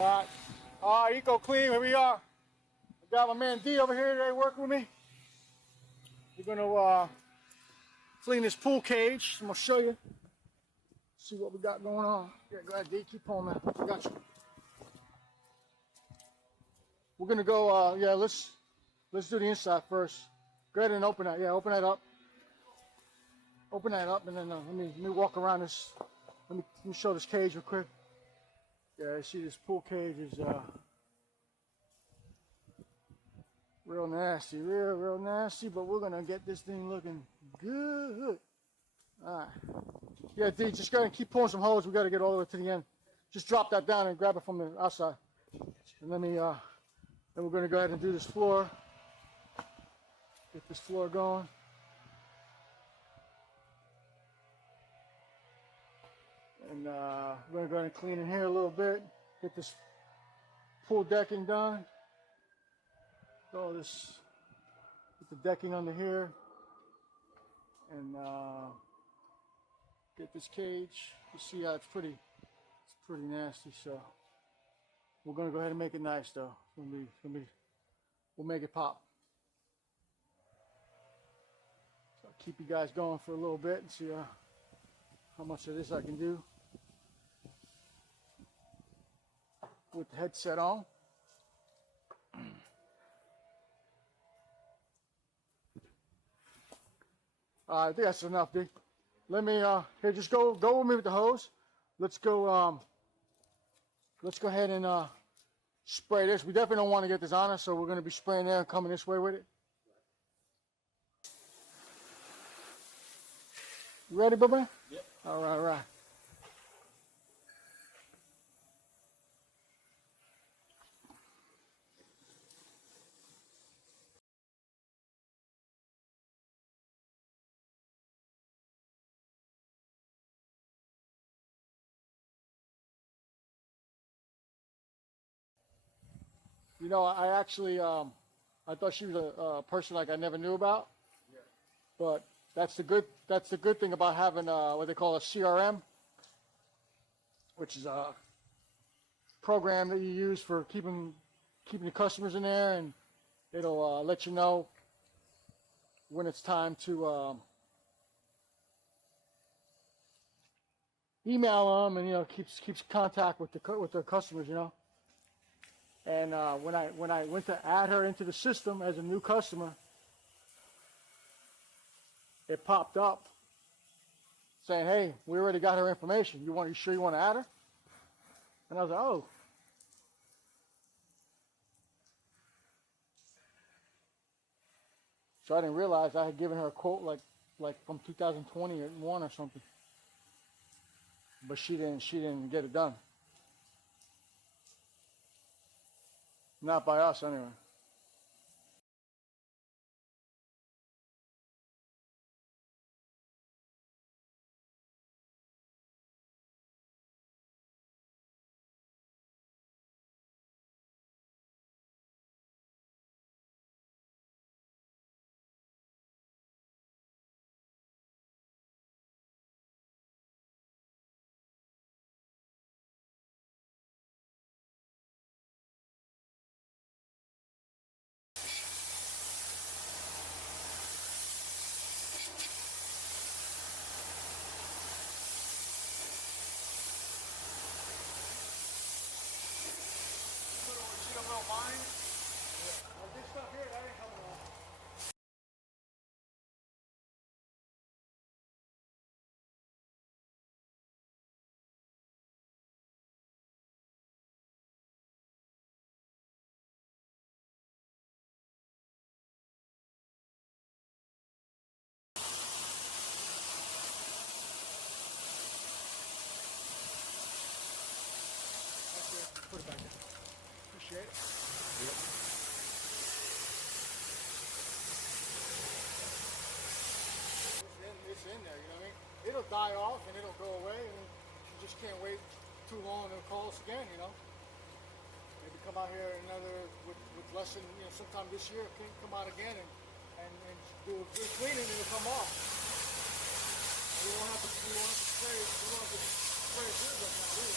All right, Eco Clean, here we are. I got my man D over here today working with me. We're gonna clean this pool cage. I'm gonna show you. See what we got going on. Yeah, go ahead, D, keep pulling that. I got you. We're gonna go. Yeah, let's do the inside first. Go ahead and open that. Yeah, open that up. Open that up, and then let me walk around this. Let me show this cage real quick. Yeah, you see this pool cage is real nasty, real nasty. But we're gonna get this thing looking good. All right. Yeah, D, just go ahead and keep pulling some hose. We got to get all the way to the end. Just drop that down and grab it from the outside. And then we're going to go ahead and do this floor. Get this floor going. And we're going to go ahead and clean in here a little bit. Get this pool decking done. All this, get the decking under here. And get this cage. You see how it's pretty nasty. So we're gonna go ahead and make it nice though. We'll make it pop. So I'll keep you guys going for a little bit and see how much of this I can do with the headset on. I think that's enough, D. Let me here. Just go with me with the hose. Let's go. Let's go ahead and spray this. We definitely don't want to get this on us, so we're going to be spraying there and coming this way with it. You ready, Bubba? Yep. All right, all right. You know, I actually, I thought she was a person like I never knew about. Yeah. But that's the good thing about having what they call a CRM, which is a program that you use for keeping the customers in there, and it'll let you know when it's time to email them, and keeps contact with the customers, And when I went to add her into the system as a new customer, it popped up saying, "Hey, we already got her information. You sure you want to add her?" And I was like, "Oh." So I didn't realize I had given her a quote like from 2021 or something, but she didn't get it done. Not by us, anyway. Put it back in. Appreciate it. Yep. It's in there, you know what I mean? It'll die off and it'll go away, and you just can't wait too long and it'll call us again, Maybe come out here with less than, sometime this year, come out again and do a good cleaning and it'll come off. We won't have to spray it good like that, do we?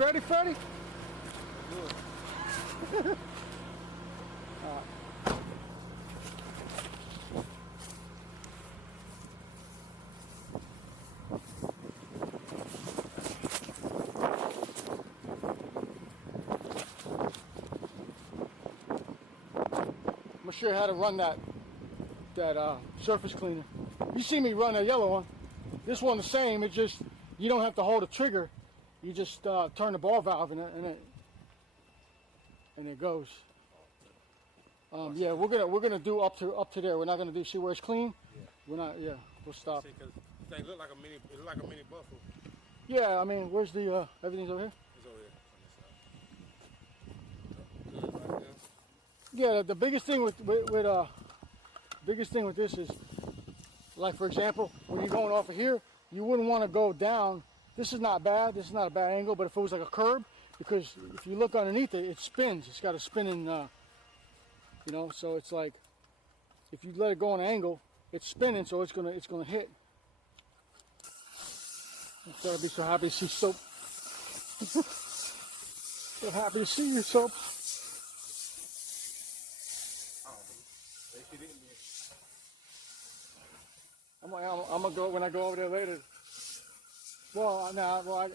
ready, Freddie? Good. I'm gonna show you how to run that surface cleaner. You see me run that yellow one. This one the same. It just you don't have to hold a trigger. You just turn the ball valve and it goes. Yeah, we're gonna do up to there. We're not gonna do see where it's clean. Yeah. We're not. Yeah, we'll stop. See, because they look like a mini. It look like a mini buffalo. Yeah, I mean, where's the everything's over here? It's over here on this side. Good, right there. Yeah, the biggest thing with this is, like for example, when you're going off of here, you wouldn't want to go down. This is not bad. This is not a bad angle, but if it was like a curb, because if you look underneath it, it spins. It's got a spinning, you know. So it's like if you let it go on an angle, it's spinning, so it's gonna hit. I'm sorry, I'd be so happy to see soap. So happy to see you, soap. I'm gonna go when I go over there later. Well, no, well,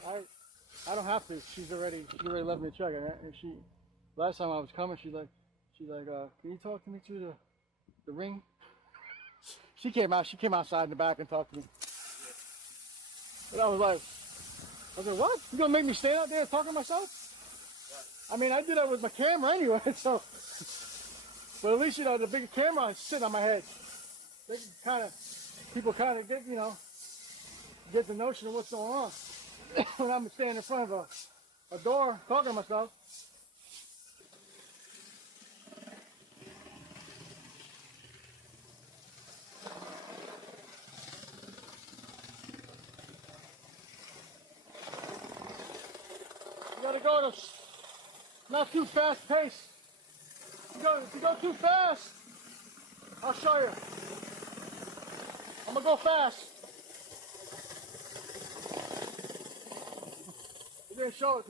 I don't have to. She already left me a check, and she last time I was coming, she's like, can you talk to me through the ring? She came outside in the back and talked to me. But I was like, what? You gonna make me stand out there talking to myself? I mean, I did that with my camera anyway, so. But at least, you know, the big camera is sitting on my head. They can people kind of get the notion of what's going on. When I'm standing in front of a door talking to myself. You gotta go at a not too fast pace. If you go too fast, I'll show you. I'm gonna go fast. You didn't show it.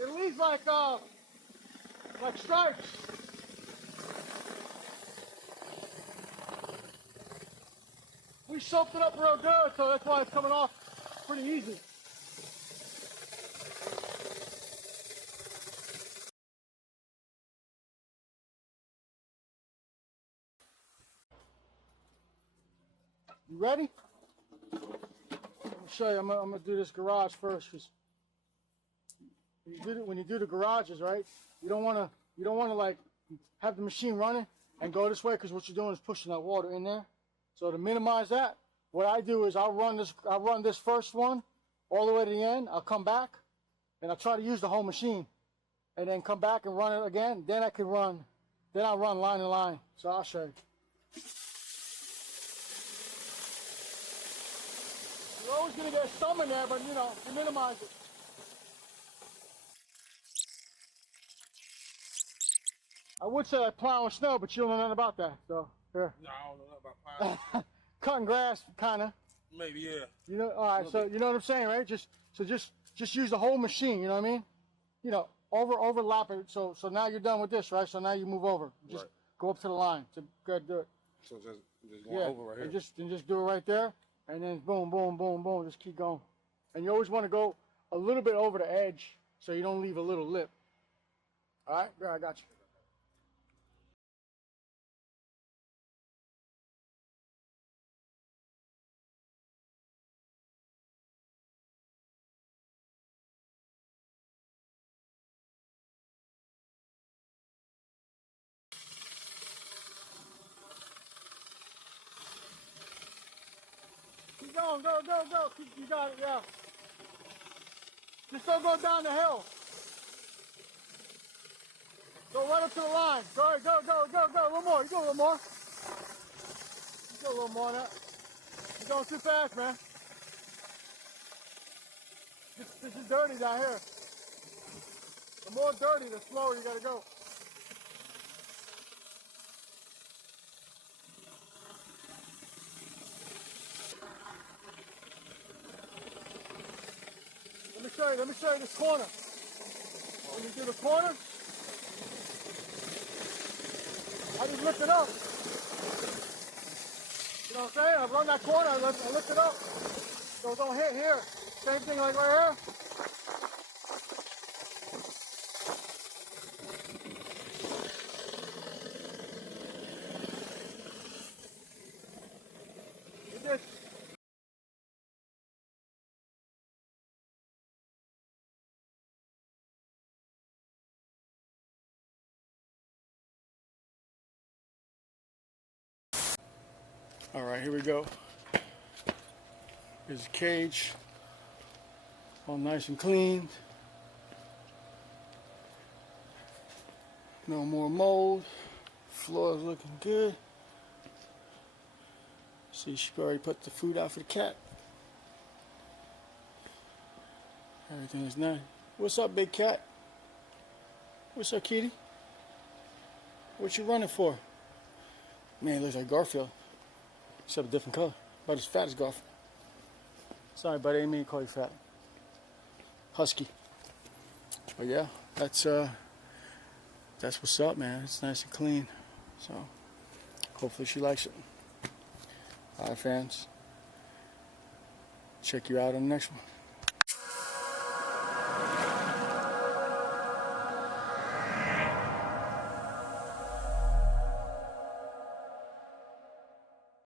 It leaves like stripes. We soaked it up real good, so that's why it's coming off pretty easy. You ready? I'm gonna show you. I'm gonna do this garage first, because when you do the garages, right? You don't want to like have the machine running and go this way, because what you're doing is pushing that water in there. So to minimize that, what I do is I'll run this first one all the way to the end. I'll come back and I'll try to use the whole machine, and then come back and run it again. Then I'll run line to line. So I'll show you. You're always going to get some in there, but you know, you minimize it. I would say like plowing snow, but you don't know nothing about that. So here. No, I don't know nothing about plowing. Cutting grass, kinda. Maybe, yeah. You know, all right. So you know what I'm saying, right? Just use the whole machine. You know what I mean? You know, overlap it. So now you're done with this, right? So now you move over. Just right. Go up to the line. So go ahead, do it. So just going over right here. And just do it right there, and then boom, boom, boom, boom. Just keep going. And you always want to go a little bit over the edge, so you don't leave a little lip. All right, girl, I got you. Keep going, go. You got it, yeah. Just don't go down the hill. Go right up to the line. Go. A little more. You go a little more. You go a little more on that. You're going too fast, man. This is dirty down here. The more dirty, the slower you gotta go. Let me show you this corner. When you do the corner, I just lift it up. You know what I'm saying? I run that corner, I lift it up. So don't hit here. Same thing like right here. You did. All right, here we go. Here's the cage, all nice and clean. No more mold. Floor's looking good. See, she already put the food out for the cat. Everything is nice. What's up, big cat? What's up, kitty? What you running for? Man, it looks like Garfield. Except a different color. About as fat as Garfield. Sorry, buddy, I didn't mean to call you fat. Husky. But yeah, that's what's up, man. It's nice and clean. So hopefully she likes it. All right, fans. Check you out on the next one.